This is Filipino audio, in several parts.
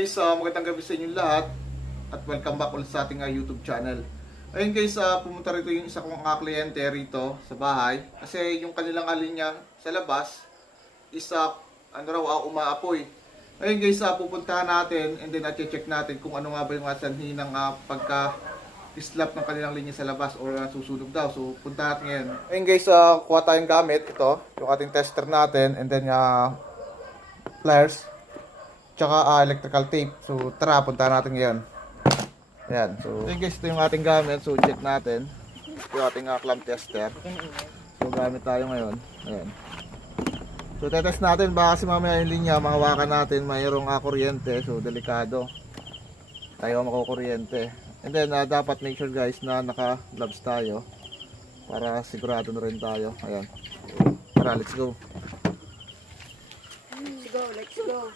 guys, magandang gabi sa inyo lahat at welcome back ulit sa ating YouTube channel. Ayun guys, pumunta rito yung isa kong kliyente rito sa bahay kasi yung kanilang linya sa labas is umaapoy. Ayun guys, pupuntahan natin and then check natin kung ano nga ba yung sanhi ng pagka-islap ng kanilang linya sa labas or susunog daw. So punta natin ngayon. Ayun guys, kuha tayong gamit. Ito, yung ating tester natin and then pliers tsaka electrical tape. So tara, punta natin ngayon. Ayan, so guys, ito yung ating gamit. So check natin. Ito yung ating clamp tester. So gamit tayo ngayon. Ayan. So tetest natin baka kasi mamaya yung linya mahawakan natin mayroong kuryente. So delikado tayo makukuryente. And then dapat make sure guys na naka gloves tayo para sigurado na rin tayo. Ayan. So, tara, let's go. Let's go, let's go.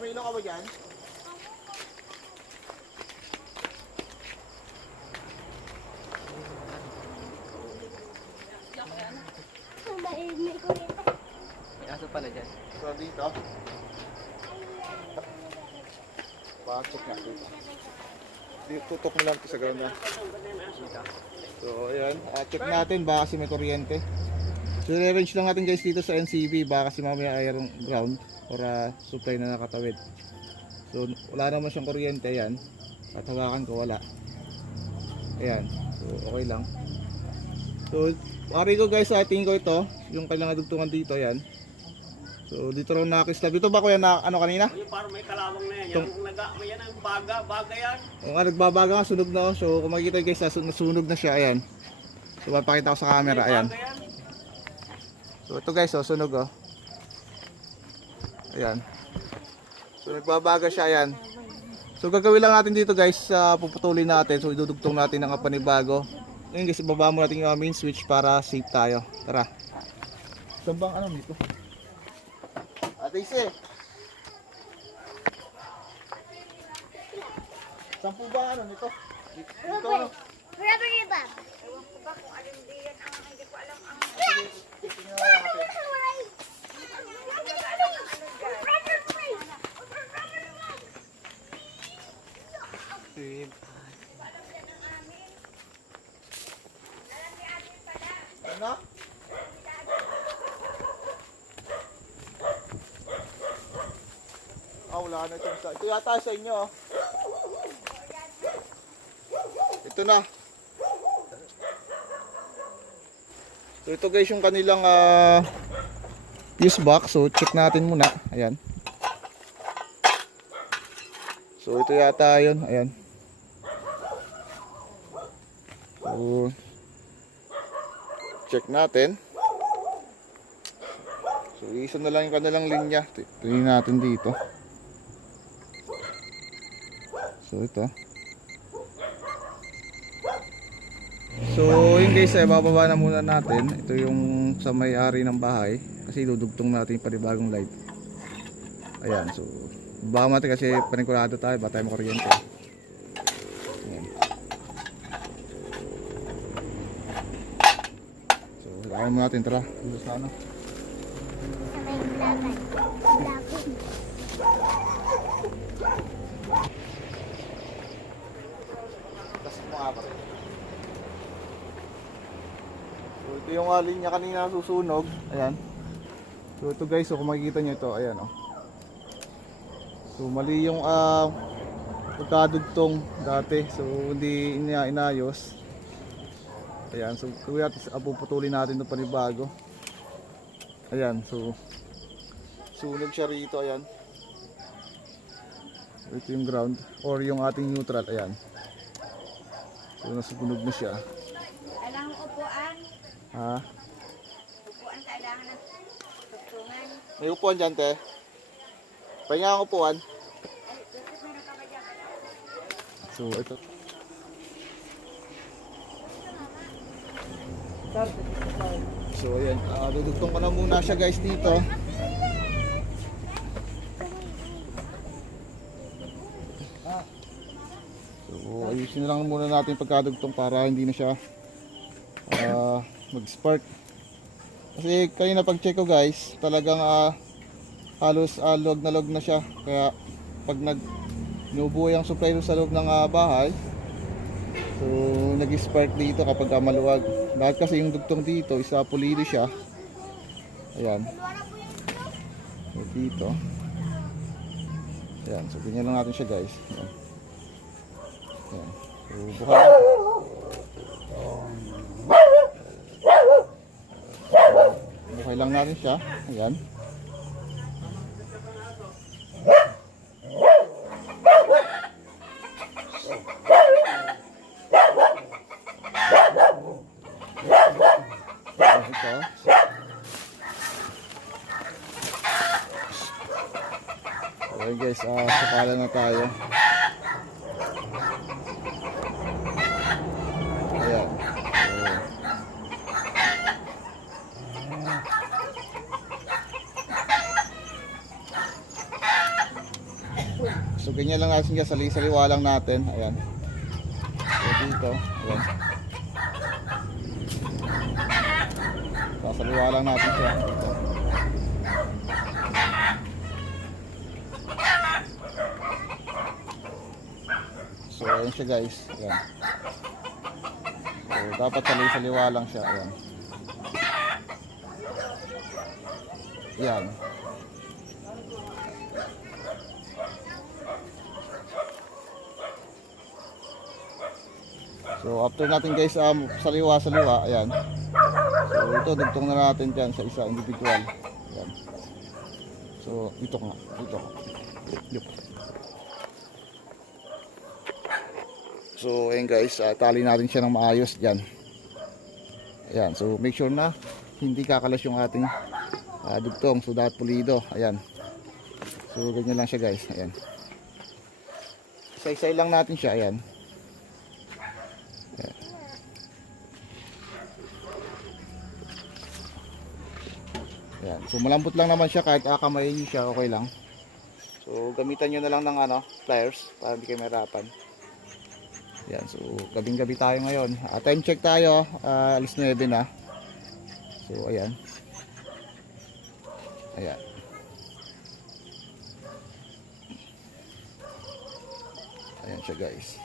May ilong ka ba dyan? May aso pala dyan. So dito pasok na dito. Tutok mo lang ito sa ground na. So ayan, check natin baka kasi may kuryente. So i-arrange lang natin guys dito sa NCB baka kasi mamaya ay ground or supply na nakatawid. So wala naman siyang kuryente, ayan. At hawakan ko wala. Ayan, so okay lang. So pari ko guys, tingin ko ito yung kailangan dugtungan dito, ayan. So dito raw nakislab. Dito ba kuya na ano kanina? Yung parang may kalawang na yan. Yung may yan ang baga yan. Yung nagbabaga nga, sunog na. So kung makikita guys, nasunog na siya, ayan. So papakita ko sa camera, ayan. So ito guys, sunog oh. Ayan. So nagbabaga siya, ayan. So gagawin lang natin dito guys, puputulin natin. So idudugtong natin ng panibago. Ngayon guys, ibaba mo natin yung main switch para safe tayo. Tara. Saan bang ano nito? Ate Ise. Saan po ba ano nito? Dito ano? Forever ni Bob. Ewan ko ba kung alin diyan ang hindi ko alam ang Titingnan natin. Ano? Wala na ito. Ito yata sa inyo. Ito na. So ito guys yung kanilang fuse box. So check natin muna. Ayan. So ito yata yun. Ayan. So check natin. So isa na lang yung kanilang linya. Tingnan natin dito. So ito. So yun guys, bababa na muna natin. Ito yung sa may-ari ng bahay kasi dudugtong natin yung panibagong light. Ayan, so baba natin kasi panigurado tayo, ba tayo makuryente. Ayan. So lagyan mo natin, tara. Dito sa ano. So ito yung linya kanina susunog. Ayan. So ito guys, so kung makikita nyo ito, ayan oh. So mali yung pagkadugtong dati. So hindi inayos. Ayan, so kuya puputulin natin ito panibago. Ayan, so sunog siya rito, ayan. So, ito yung ground or yung ating neutral, ayan. So nasunog na siya. kailangan upuan. Ha? Upuan kailangan ng tugtungan. May upuan dyan, te. Pahinga ang upuan. Meron ka ba dyan? So, ito. So, ayan. Dudugtong ko na muna siya guys dito. So, ayusin na lang muna natin pagkadugtong para hindi na siya mag-spark. Kasi kanina pag check ko guys, talagang halos log na siya. Kaya pag nubuo yung supply sa loob ng bahay, so nag-spark dito kapag maluwag. Dahil kasi yung dugtong dito, isa pulido siya. Ayan. So dito. Ayan, so ganyan lang natin siya guys. Ayan. Ayan. So bukas. Buhay lang natin siya. Ayan. Ito. Ayan guys, sakala na tayo. Ayan. So ganyan lang natin siya, saliwa lang natin. Ayan. So dito, ayan. Saliwa lang natin siya. So ayan siya guys. Ayan. So dapat saliwa lang siya. Ayan. Ayan. So after natin guys saliwa, ayan. So ito dugtong na natin dyan sa isa individual. Ayan. So ito nga, ito. Yup. So ayan guys, tali natin siya ng maayos dyan. Ayan, so make sure na hindi kakalas yung ating dugtong. So dapat pulido. Ayan. So ganyan lang siya guys. Ayan. Isa-isa lang natin siya. Ayan. Ayan. So malambot lang naman siya, kahit akamayin niyo siya, okay lang. So gamitan niyo na lang ng pliers para hindi kayo mahirapan. Ayan, so gabing-gabi tayo ngayon. Time check tayo, alas 9 na. So ayan. Ayan. Ayan siya guys.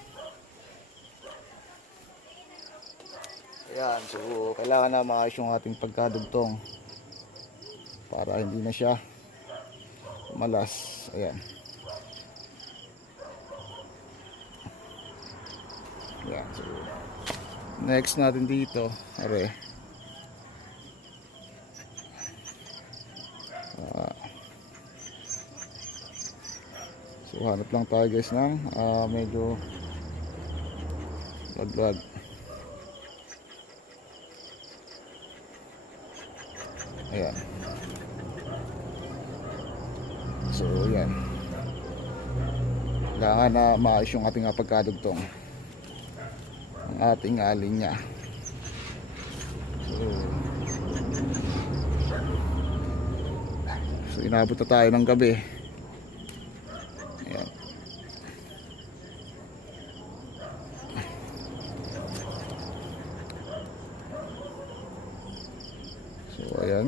Ayan, so kailangan na maayos yung ating pagkadugtong para hindi na siya malas. Ayan. Ayan, so next natin dito, are. So hanap lang tayo guys ng medyo laglag. Ayan. So ayan. Kailangan na maayos yung ating pagkadugtong, ang ating linya. So inabot na tayo ng gabi. Ayan. So ayan.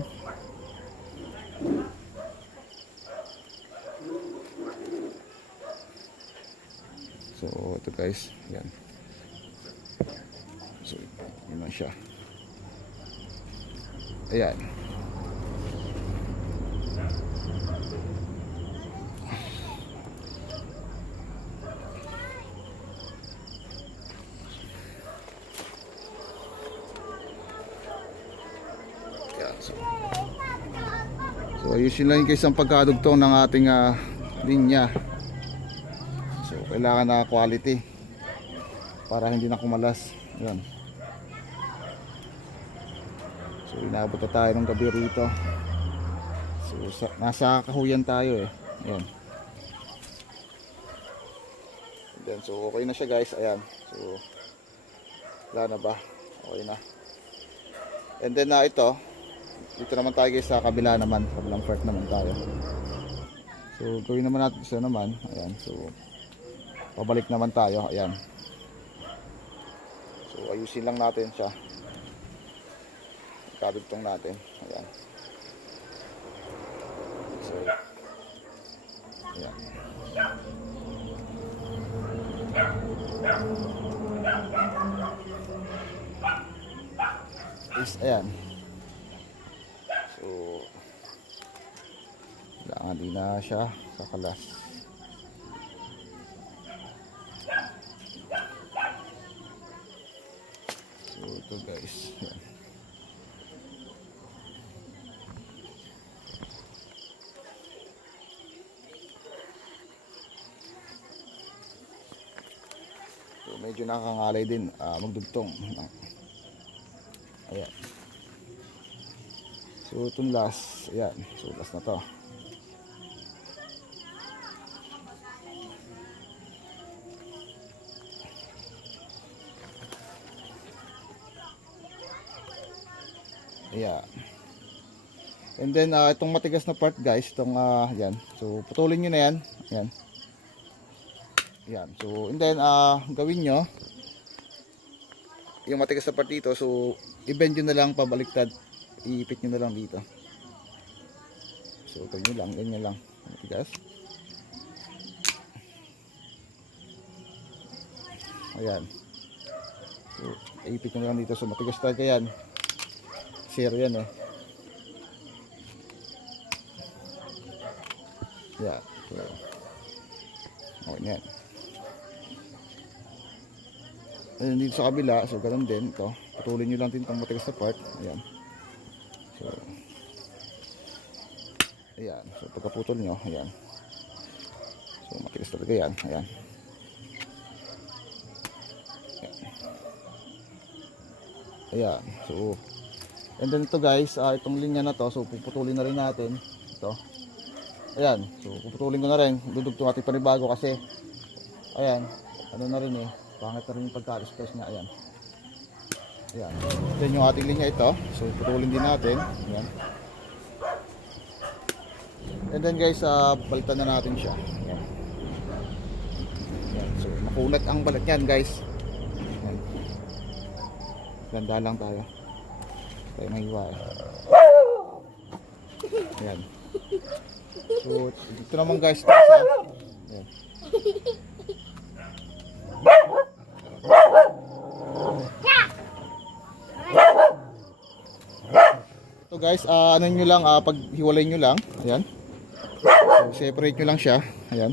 So ito guys, ayan. So yun lang siya. Ayan. So ayusin lang guys ang pagkadugtong ng ating linya. So kailangan na quality para hindi na kumalas. Yan. So inabot na tayo ng gabi rito. So nasa kahuyan tayo eh. Yan. Then, so okay na siya guys. Ayan. So wala na ba? Okay na. And then ito, dito naman tayo guys sa kabila naman, kabilang part naman tayo. So gawin naman natin isa naman. Ayan, so pabalik naman tayo. Ayan. So ayusin lang natin siya. kadugtong natin. Ayan. So, ayan. Ayan. So, kailangan din na siya kakalas. So, ito guys. Ayan. So, medyo nakakangalay din magdugtong. Ayan. So, itong last. Ayan. So, last na to. Ayan. And then, itong matigas na part guys. Itong, ayan. So, putulin nyo na yan. Ayan. Ayan. So, and then, gawin nyo. Yung matigas na part dito. So, i-bend nyo na lang pabaliktad. Iipit nyo na lang dito. So, ganyan lang. Ganyan lang. Matigas. Ayan. So, iipit nyo na lang dito. So, matigas talaga yan. Zero yan eh. Ayan. So, okay yan. And dito sa kabila. So, ganun din. Ito. Putulin nyo lang din itong matigas na part. Ayan. So, ayan. So, pagkaputol nyo, ayan. So, matigas talaga yan. Ayan. Ayan. So, and then ito guys, itong linya na to, so puputulin na rin natin. Ito. Ayan. So, puputulin ko na rin. Dudugtong natin panibago kasi, ayan. Ano na rin eh. Pangit na rin yung pagkalis-kalis niya. Ayan. Ayan. Then yung ating linya ito. So, putulin din natin. Ayan. And then guys, balitan na natin siya. Ayan. Ayan. So, makunat ang balat niyan guys. Ayan. Ganda lang tayo. Tayo mahiwa eh. Ayan. So, dito naman guys. Ayan. So guys, ano nyo lang, paghiwalay nyo lang. Ayan. So, separate nyo lang siya. Ayan.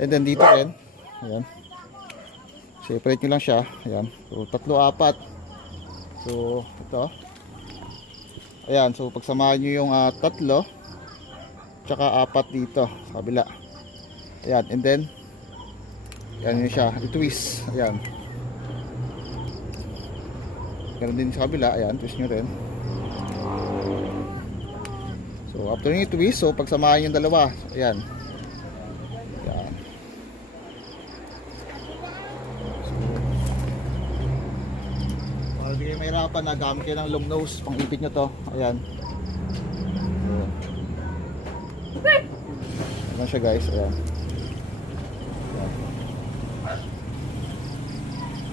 And then dito rin. Ayan. Separate nyo lang siya. Ayan. So, 3, 4. So, ito. Ayan. So, pagsamahan nyo yung 3 tsaka 4 dito sa kabila. Ayan. And then, ayan yun siya. I-twist. Ayan. Ganun din sa kabila. Ayan. Twist nyo rin. So, after nyo i-twist, so, pagsamahan yung dalawa. Ayan. Ayan. Hindi kayo mahirapan na gamit kayo ng long nose pang ipit nyo to. Ayan. Ayan siya guys. Ayan. Ayan.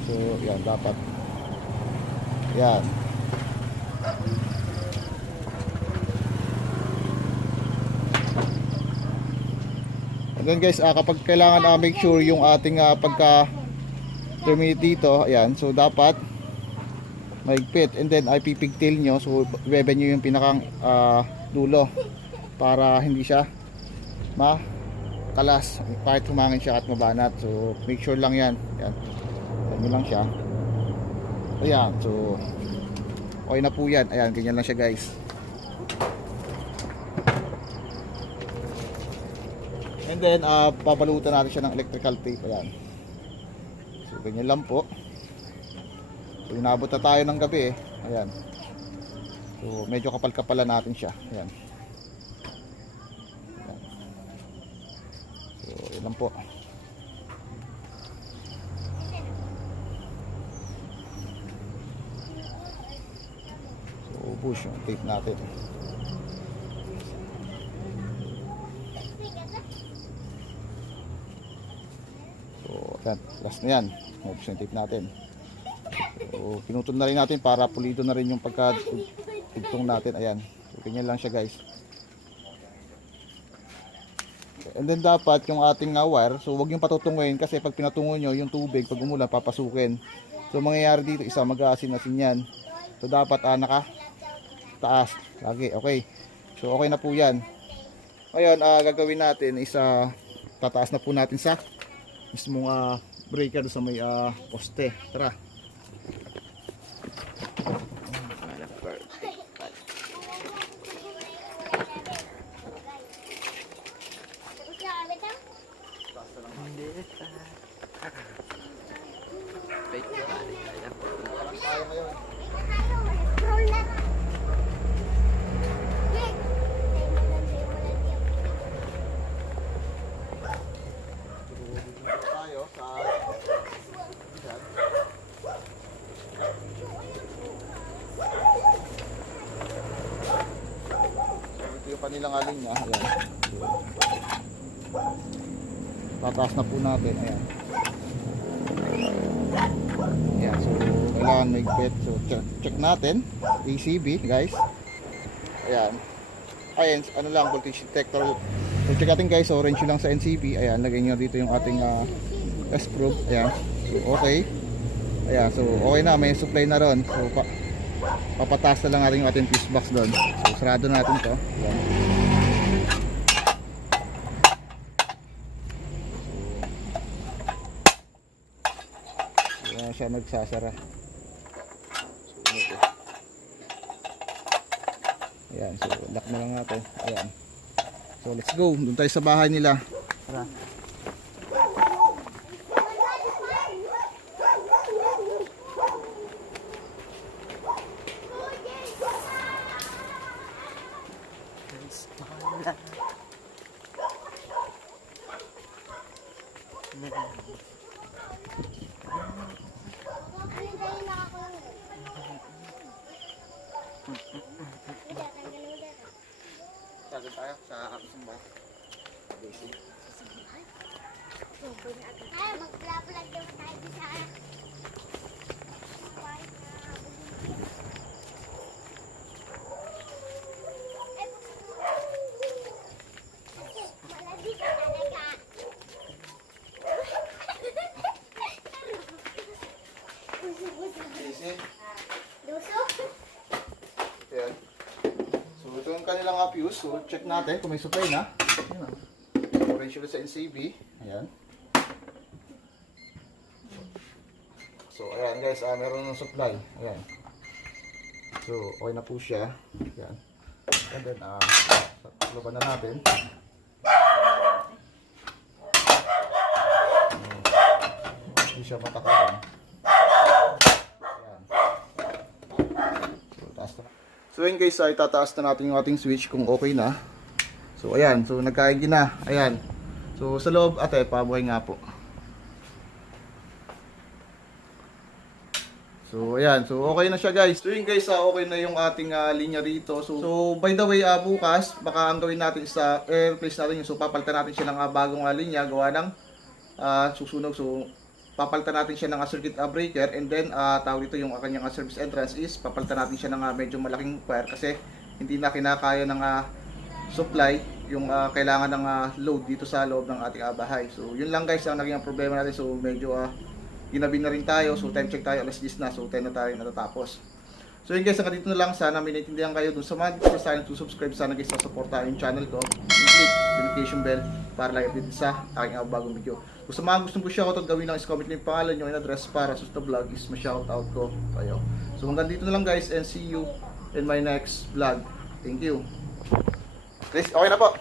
So yan dapat. Ayan. And then guys, kapag kailangan make sure yung ating pagka terminate dito. Ayan. So dapat mahigpit, and then ay pipigtail nyo, so ibebe nyo yung pinakang dulo para hindi siya makalas kahit humangin siya at mabanat. So make sure lang yan. Ayan. Ayan lang siya. Ayan. So okay na po yan. Ayan, ganyan lang siya guys. And then pabalutan natin siya ng electrical tape. Ayan. So ganyan lang po. So, inabot na tayo ng gabi eh. Ayan. So medyo kapal-kapalan natin siya. Ayan. Ayan. So yun lang po. So push yung tape natin. So ayan. Last na yan. Push yung tape natin. So, pinutol na rin natin para pulido na rin yung pagka-dugtong natin. Ayan. So, ganyan lang siya guys. And then dapat yung ating wire, so wag yung patutungin kasi pag pinatungo nyo, yung tubig pag umulan papasukin. So mangyayari dito, isa mag-aasin-asin yan. So dapat naka taas lagi. Okay. So okay na po yan. Ngayon gagawin natin is tataas na po natin sa mismong breaker sa may poste. Tara. Kanilang alin niya, ayan. Tataas na po natin, ayan. Ayan, so kailangan may bet. So check natin, ACB guys. Ayan. Ayan, ano lang, voltage detector. So check natin guys, orange lang sa NCB. Ayan, lagay nyo dito yung ating S-probe. Ayan, so okay. Ayan, so okay na, may supply na ron. So papataas na lang natin yung ating fuse box doon. So sarado natin to. Ayan. Ayan siya nagsasara. So, ayan, so lock na lang natin. Ayan. So let's go, doon tayo sa bahay nila. Tara. Tagal tayo sa Sumba. Basic. Ay, mag-vlog naman tayo sa Basic. Duso? Ayan. So ito yung kanilang fuse. So check natin kung may supply na. Ayan. Orange ulit sa NCB. Ayan. So ayan guys, meron ng supply. Ayan. So okay na po siya. Ayan. And then laban na natin. Hindi siya matakaran. Ayan. So taas na. So yun guys, itataas na natin yung ating switch kung okay na. So ayan, so nagkaigi na. Ayan. So sa loob, ate, pabuhay nga po. So ayan, so okay na siya guys. So yun guys, okay na yung ating linya rito. So by the way, bukas baka ang gawin natin sa replace natin yung, so papalitan natin siya ng bagong linya gawa ng susunog. So papalitan natin siya ng circuit breaker, and then tawag dito yung kanyang service entrance is papalitan natin siya ng medyo malaking wire kasi hindi na kinakaya ng supply yung kailangan ng load dito sa loob ng ating bahay. So yun lang guys ang naging problema natin. So medyo ginabi na rin tayo. So time check tayo, alas 10 na. So 10 na tayo natatapos. So yun guys, hanggang dito na lang. Sana may naintindihan kayo dun sa mga dito sa to subscribe. Sana guys, supportahan yung channel ko. Click notification bell para lagi update sa aking bagong video. Kung sa mga gustong push ako, gawin lang is comment yung pangalan nyo and address para sa vlog is ma-shoutout ko kayo. So hanggang dito na lang guys, and see you in my next vlog. Thank you. Chris, okay na po.